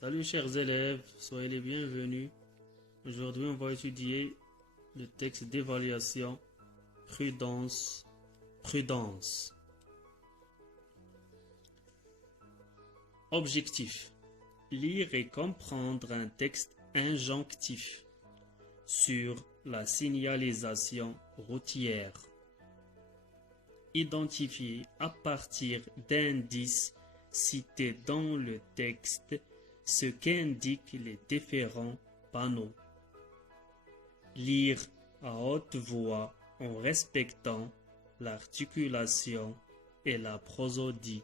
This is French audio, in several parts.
Salut chers élèves, soyez les bienvenus. Aujourd'hui, on va étudier le texte d'évaluation prudence, prudence. Objectif. Lire et comprendre un texte injonctif sur la signalisation routière. Identifier à partir d'indices cités dans le texte ce qu'indiquent les différents panneaux. Lire à haute voix en respectant l'articulation et la prosodie.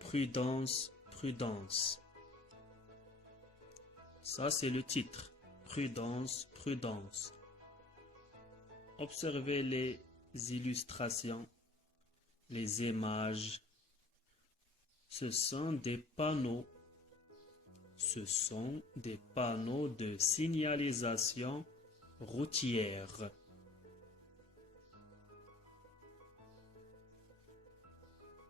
Prudence, prudence. Ça, c'est le titre. Prudence, prudence. Observez les illustrations, les images. Ce sont des panneaux. Ce sont des panneaux de signalisation routière.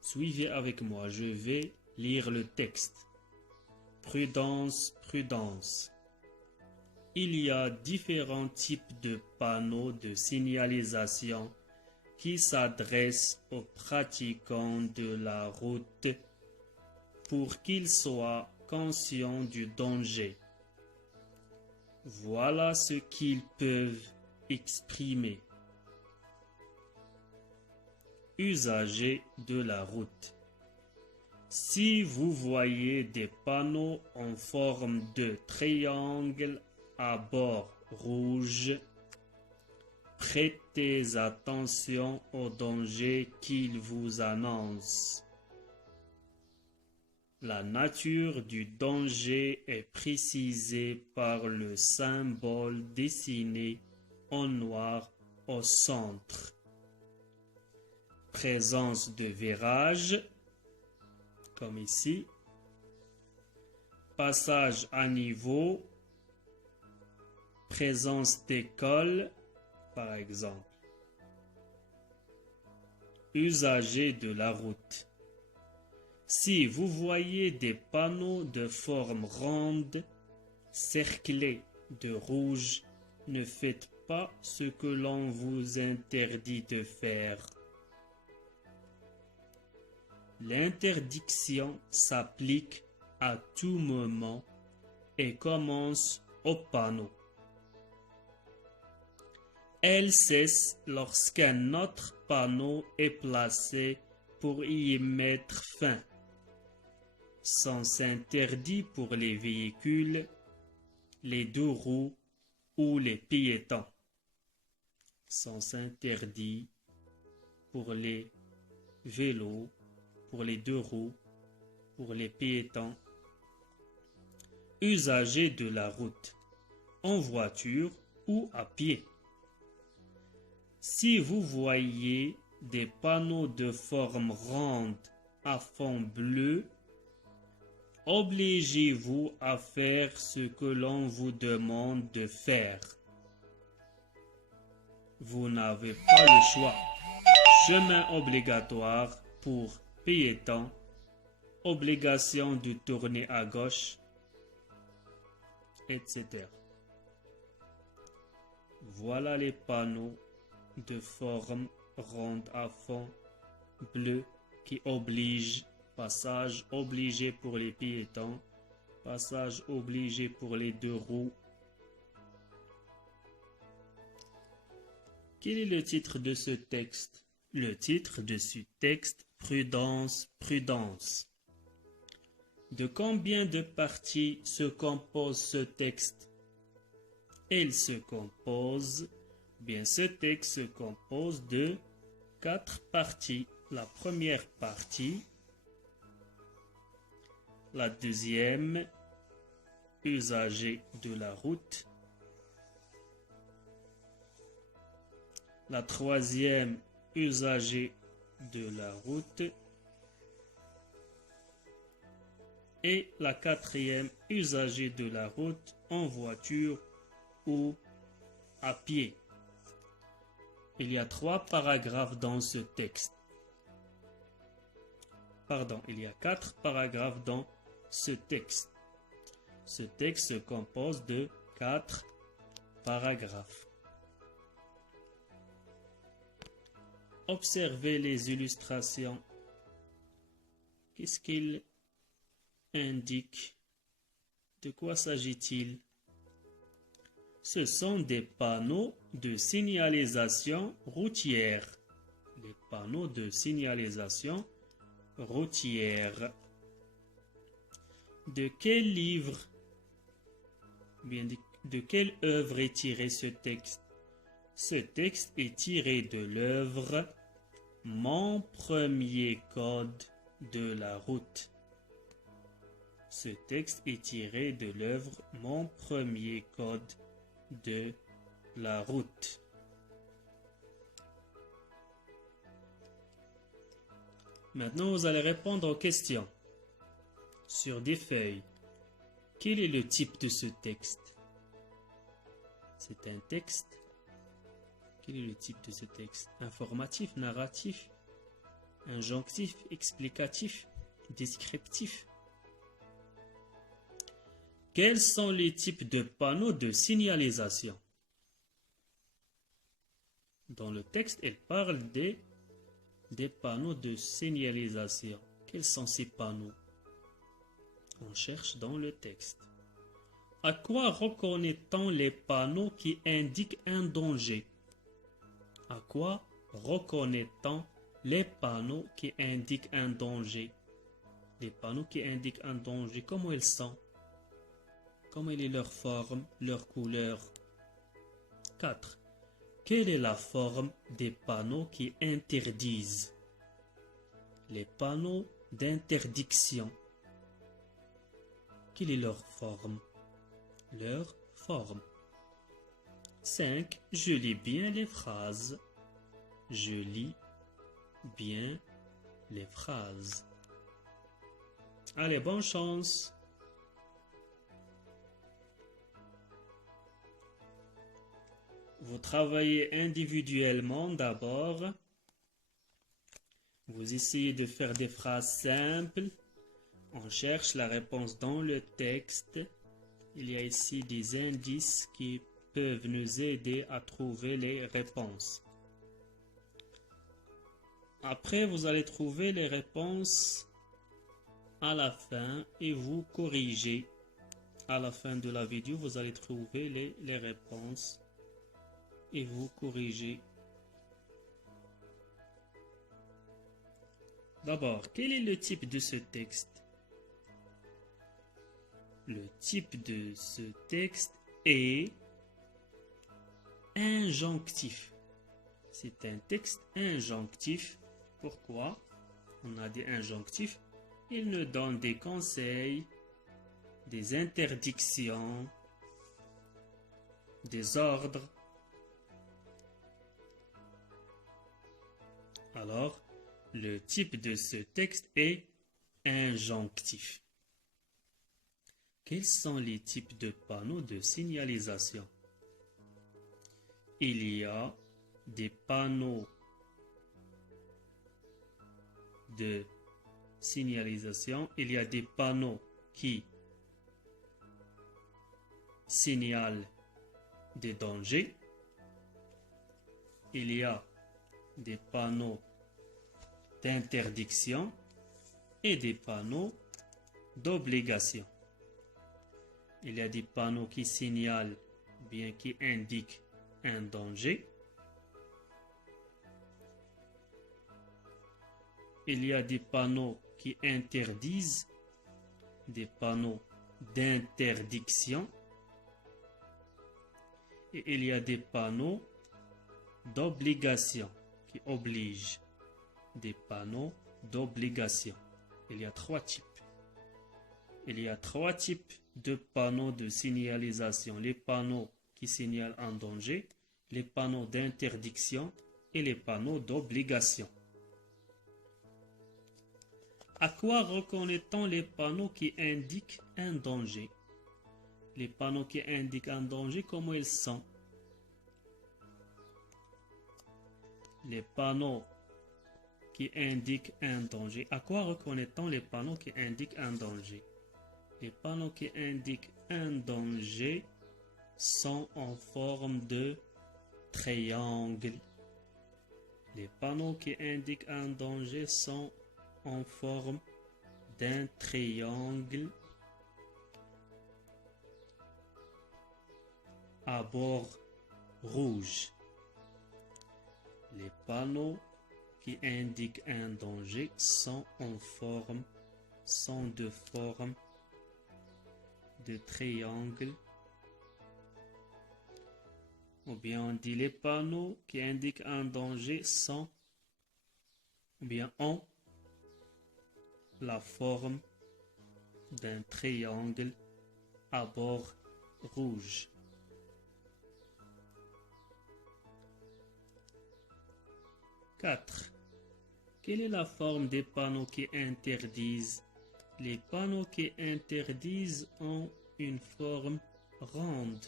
Suivez avec moi, je vais lire le texte. Prudence, prudence. Il y a différents types de panneaux de signalisation qui s'adressent aux pratiquants de la route pour qu'ils soient conscients du danger. Voilà ce qu'ils peuvent exprimer. Usagers de la route. Si vous voyez des panneaux en forme de triangle à bord rouge, prêtez attention au danger qu'ils vous annoncent. La nature du danger est précisée par le symbole dessiné en noir au centre. Présence de virage, comme ici. Passage à niveau. Présence d'école, par exemple. Usagers de la route. Si vous voyez des panneaux de forme ronde, cerclés de rouge, ne faites pas ce que l'on vous interdit de faire. L'interdiction s'applique à tout moment et commence au panneau. Elle cesse lorsqu'un autre panneau est placé pour y mettre fin. Sens interdit pour les véhicules, les deux roues ou les piétons. Sens interdit pour les vélos, pour les deux roues, pour les piétons. Usagers de la route, en voiture ou à pied. Si vous voyez des panneaux de forme ronde à fond bleu, obligez-vous à faire ce que l'on vous demande de faire. Vous n'avez pas le choix. Chemin obligatoire pour piétons, obligation de tourner à gauche, etc. Voilà les panneaux de forme ronde à fond bleu qui obligent. Passage obligé pour les piétons, passage obligé pour les deux roues. Quel est le titre de ce texte? Le titre de ce texte, Prudence, prudence. De combien de parties se compose ce texte? Ce texte se compose de 4 parties. La première partie. La deuxième, usagers de la route. La troisième, usagers de la route. Et la quatrième, usagers de la route en voiture ou à pied. Il y a 3 paragraphes dans ce texte. il y a 4 paragraphes dans ce texte. Ce texte se compose de 4 paragraphes. Observez les illustrations. Qu'est-ce qu'il indique? De quoi s'agit-il? Ce sont des panneaux de signalisation routière. Les panneaux de signalisation routière. De quel livre, bien de quelle œuvre est tiré ce texte? Ce texte est tiré de l'œuvre Mon premier code de la route. Ce texte est tiré de l'œuvre Mon premier code de la route. Maintenant, vous allez répondre aux questions sur des feuilles. Quel est le type de ce texte? C'est un texte. Quel est le type de ce texte? Informatif, narratif, injonctif, explicatif, descriptif. Quels sont les types de panneaux de signalisation? Dans le texte, il parle des panneaux de signalisation. Quels sont ces panneaux? On cherche dans le texte. À quoi reconnaît-on les panneaux qui indiquent un danger? À quoi reconnaît-on les panneaux qui indiquent un danger? Les panneaux qui indiquent un danger, comment ils sont? Comment est leur forme, leur couleur? 4. Quelle est la forme des panneaux qui interdisent? Les panneaux d'interdiction. Quelle est leur forme? Leur forme. 5. Je lis bien les phrases. Je lis bien les phrases. Allez, bonne chance. Vous travaillez individuellement d'abord. Vous essayez de faire des phrases simples. On cherche la réponse dans le texte. Il y a ici des indices qui peuvent nous aider à trouver les réponses. Après, vous allez trouver les réponses à la fin et vous corrigez. À la fin de la vidéo, vous allez trouver les réponses et vous corrigez. D'abord, quel est le type de ce texte? Le type de ce texte est injonctif. C'est un texte injonctif. Pourquoi on a des injonctifs? Il nous donne des conseils, des interdictions, des ordres. Alors, le type de ce texte est injonctif. Quels sont les types de panneaux de signalisation? Il y a des panneaux de signalisation. Il y a des panneaux qui signalent des dangers. Il y a des panneaux d'interdiction et des panneaux d'obligation. Il y a des panneaux qui signalent, bien qui indiquent un danger. Il y a des panneaux qui interdisent, des panneaux d'interdiction. Et il y a des panneaux d'obligation qui obligent, des panneaux d'obligation. Il y a 3 types. Il y a 3 types de panneaux de signalisation. Les panneaux qui signalent un danger, les panneaux d'interdiction et les panneaux d'obligation. À quoi reconnaît-on les panneaux qui indiquent un danger? Les panneaux qui indiquent un danger, comment ils sont? Les panneaux qui indiquent un danger. À quoi reconnaît-on les panneaux qui indiquent un danger? Les panneaux qui indiquent un danger sont en forme de triangle. Les panneaux qui indiquent un danger sont en forme d'un triangle à bord rouge. Les panneaux qui indiquent un danger sont de forme de triangle. Ou bien on dit les panneaux qui indiquent un danger ont la forme d'un triangle à bord rouge. Quatre. Quelle est la forme des panneaux qui interdisent? Les panneaux qui interdisent ont une forme ronde.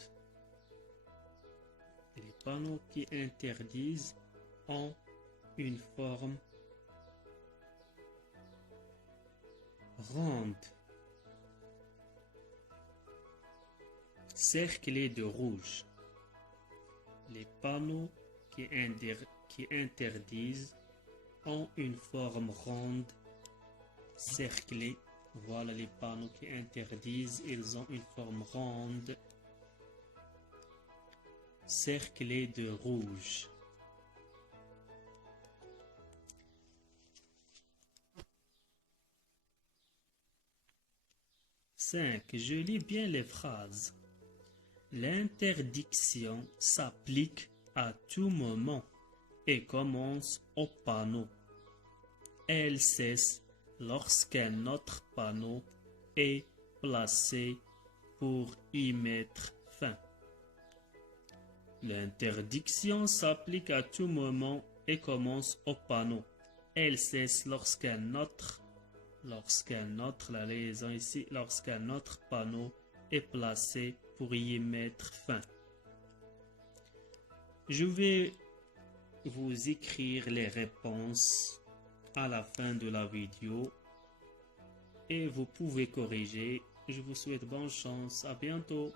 Les panneaux qui interdisent ont une forme ronde, cerclée de rouge. Les panneaux qui interdisent ont une forme ronde, cerclée. Voilà les panneaux qui interdisent, ils ont une forme ronde, cerclée de rouge. Cinq. Je lis bien les phrases. L'interdiction s'applique à tout moment et commence au panneau. Elle cesse lorsqu'un autre panneau est placé pour y mettre fin. L'interdiction s'applique à tout moment et commence au panneau. Elle cesse lorsqu'un autre panneau est placé pour y mettre fin. Je vais vous écrire les réponses à la fin de la vidéo et vous pouvez corriger. Je vous souhaite bonne chance. À bientôt.